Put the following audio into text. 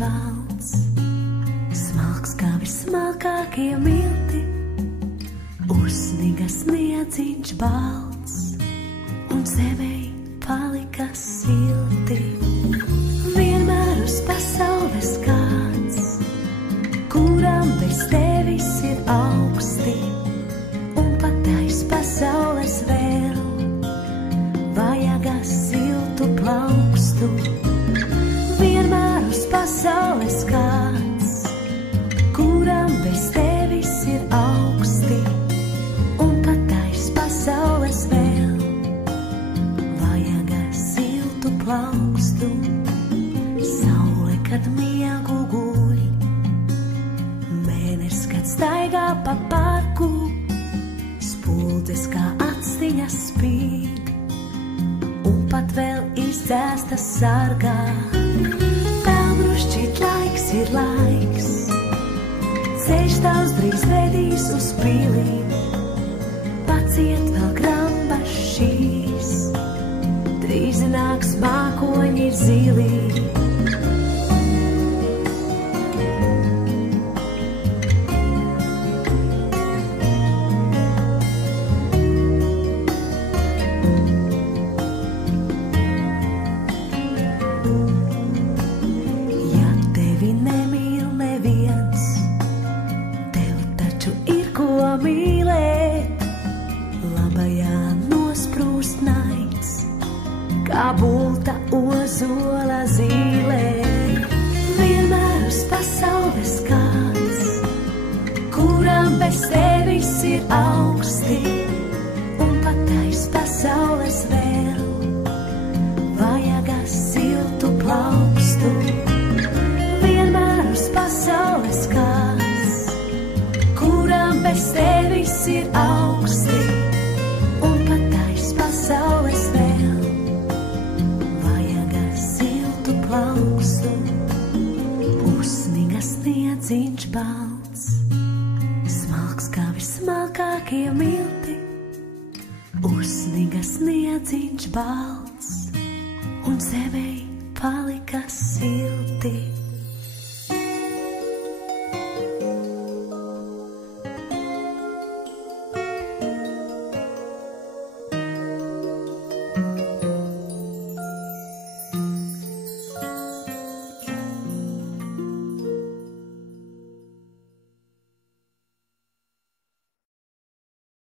balts, smalks kā vismalkākie milti, uzsniga sniedziņš balts, un zemei palika silti. Vienmēr uz pasaules kāds, kuram bez tevis ir augsti, un pat aiz pasaules vēl vajag siltu plaukstu. Vienmēr uz pasaules kāds, kuram bez tevis ir augsti, un pat aiz pasaules vēl vajag siltu plaukstu. Saule, kad miegu guļ, mēnesis, kad staigā pa parku, spuldzes kā actiņas spīd, un pat vēl izdzēstas sargā. Pelnrušķīt laiks ir laiks, ceļš tavs drīz vedīs uz pilīm, paciet vēl grambas šīs, drīz nāks mākoņi zilī. Mīlēt, labajā nosprūst naids, kā bulta ozola zīlē. Vienmēr uz pasaules kāds, kuram bez tevis ir augsti, un pat aiz pasaules vēl vajag siltu plaukstu. Vienmēr uz pasaules kāds, kuram bez tevis ir augsti, un pat aiz pasaules vēl vajag siltu plaukstu. Uzsniga sniedziņš balts, smalks kā vismalkākie milti, uzsniga sniedziņš balts, un zemei palika silti.